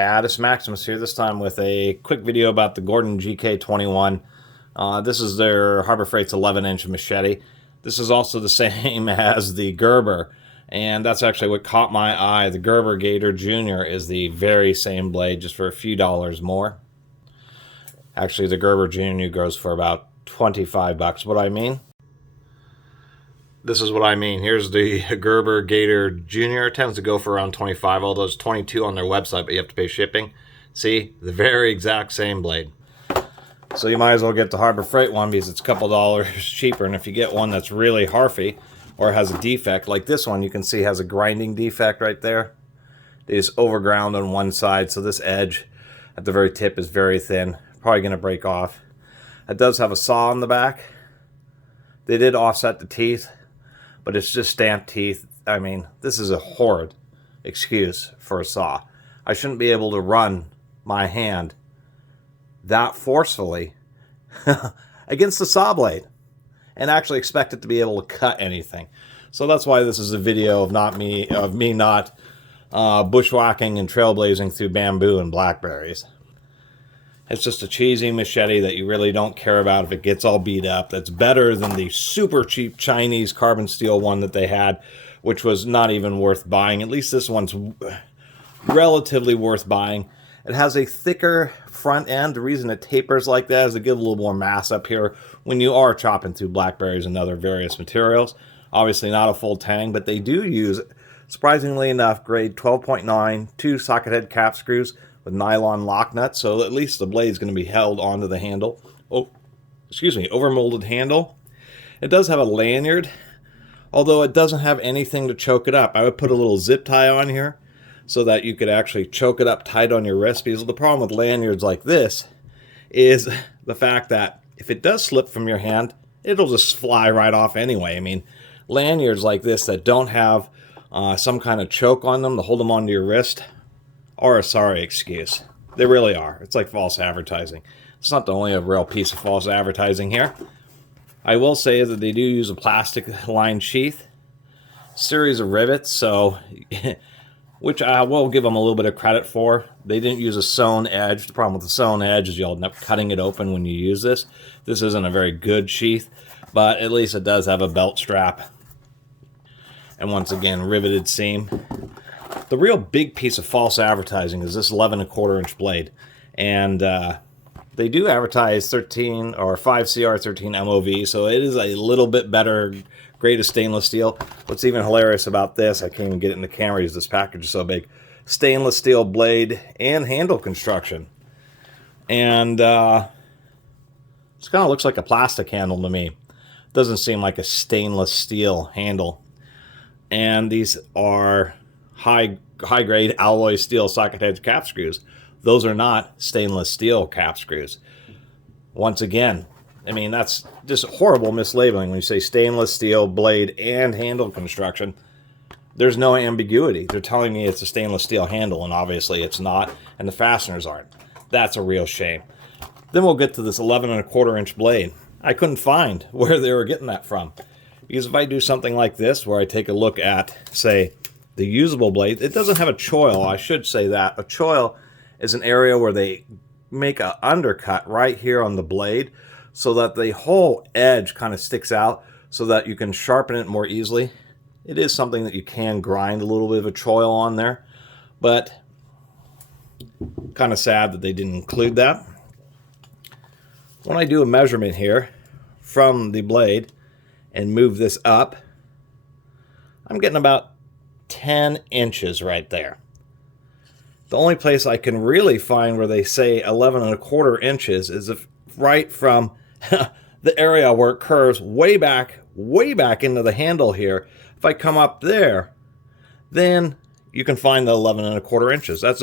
Catus Maximus here, this time with a quick video about the Gordon GK21. This is their Harbor Freight's 11-inch machete. This is also the same as the Gerber, and that's actually what caught my eye. The Gerber Gator Jr. is the very same blade, just for a few dollars more. Actually, the Gerber Jr. goes for about 25 bucks. What I mean? This is what I mean. Here's the Gerber Gator Jr. It tends to go for around 25, although it's 22 on their website, but you have to pay shipping. See, the very exact same blade. So you might as well get the Harbor Freight one because it's a couple dollars cheaper. And if you get one that's really harfy or has a defect, like this one, you can see has a grinding defect right there. It is overground on one side, so this edge at the very tip is very thin. Probably going to break off. It does have a saw on the back. They did offset the teeth, but it's just stamped teeth. I mean, this is a horrid excuse for a saw. I shouldn't be able to run my hand that forcefully against the saw blade and actually expect it to be able to cut anything. So that's why this is a video of me not bushwhacking and trailblazing through bamboo and blackberries. It's just a cheesy machete that you really don't care about if it gets all beat up. That's better than the super cheap Chinese carbon steel one that they had, which was not even worth buying. At least this one's relatively worth buying. It has a thicker front end. The reason it tapers like that is to give a little more mass up here when you are chopping through blackberries and other various materials. Obviously not a full tang, but they do use, surprisingly enough, grade 12.9, 2 socket head cap screws with nylon lock nuts, so at least the blade is going to be held onto the handle. Oh, excuse me, overmolded handle. It does have a lanyard, although it doesn't have anything to choke it up. I would put a little zip tie on here so that you could actually choke it up tight on your wrist, because the problem with lanyards like this is the fact that if it does slip from your hand, it'll just fly right off anyway. I mean, lanyards like this that don't have some kind of choke on them to hold them onto your wrist are a sorry excuse. They really are. It's like false advertising. It's not the only real piece of false advertising here. I will say that they do use a plastic lined sheath, series of rivets, so which I will give them a little bit of credit for. They didn't use a sewn edge. The problem with the sewn edge is you'll end up cutting it open when you use this. This isn't a very good sheath, but at least it does have a belt strap. And once again, riveted seam. The real big piece of false advertising is this 11¼ blade, and they do advertise 13 or 5CR13 MOV, so it is a little bit better grade of stainless steel. What's even hilarious about this, I can't even get it in the camera because this package is so big, stainless steel blade and handle construction, and this kind of looks like a plastic handle to me. It doesn't seem like a stainless steel handle, and these are high-grade alloy steel socket head cap screws. Those are not stainless steel cap screws. Once again, I mean, that's just horrible mislabeling when you say stainless steel blade and handle construction. There's no ambiguity. They're telling me it's a stainless steel handle, and obviously it's not, and the fasteners aren't. That's a real shame. Then we'll get to this 11¼ blade. I couldn't find where they were getting that from. Because if I do something like this, where I take a look at, say, the usable blade, it doesn't have a choil. I should say that. A choil is an area where they make an undercut right here on the blade so that the whole edge kind of sticks out so that you can sharpen it more easily. It is something that you can grind a little bit of a choil on there, but kind of sad that they didn't include that. When I do a measurement here from the blade and move this up, I'm getting about 10 inches right there. The only place I can really find where they say 11¼ inches is if right from the area where it curves way back into the handle here. If I come up there, then you can find the 11¼ inches. That's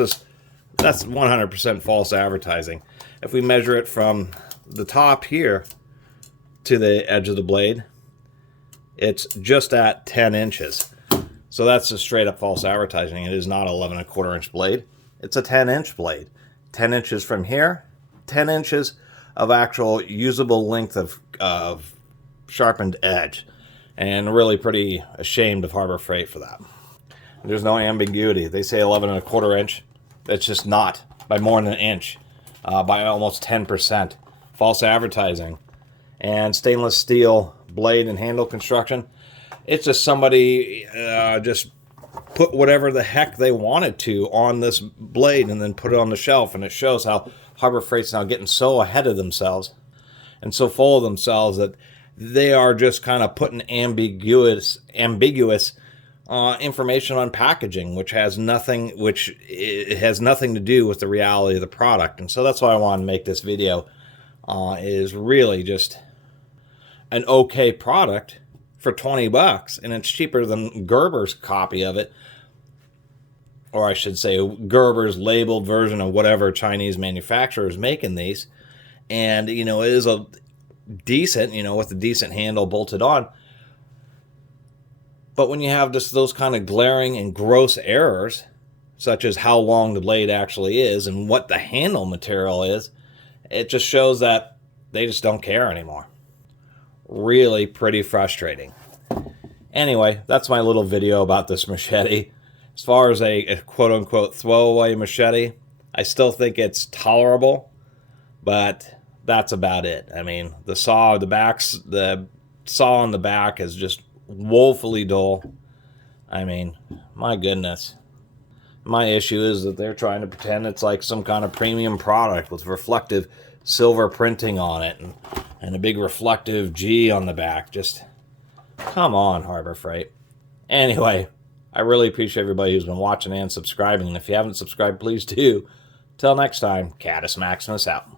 100% false advertising. If we measure it from the top here to the edge of the blade, it's just at 10 inches. So that's just straight up false advertising. It is not an 11¼ blade. It's a 10-inch blade. 10 inches from here, 10 inches of actual usable length of sharpened edge. And really pretty ashamed of Harbor Freight for that. There's no ambiguity. They say 11¼ inch. It's just not by more than an inch, by almost 10%. False advertising. And stainless steel blade and handle construction. It's just somebody just put whatever the heck they wanted to on this blade and then put it on the shelf. And it shows how Harbor Freight's now getting so ahead of themselves and so full of themselves that they are just kind of putting ambiguous information on packaging, which has nothing to do with the reality of the product. And so that's why I want to make this video. Is really just an okay product for 20 bucks, and it's cheaper than Gerber's copy of it, or I should say Gerber's labeled version of whatever Chinese manufacturer is making these. And you know, it is a decent, you know, with a decent handle bolted on. But when you have just those kind of glaring and gross errors, such as how long the blade actually is and what the handle material is, it just shows that they just don't care anymore. Really pretty frustrating. Anyway, that's my little video about this machete. As far as a quote-unquote throwaway machete, I still think it's tolerable, but that's about it. I mean, the saw on the back is just woefully dull. I mean, my goodness. My issue is that they're trying to pretend it's like some kind of premium product with reflective silver printing on it and a big reflective G on the back. Just come on, Harbor Freight. Anyway, I really appreciate everybody who's been watching and subscribing. And if you haven't subscribed, please do. Till next time, Catus Maximus out.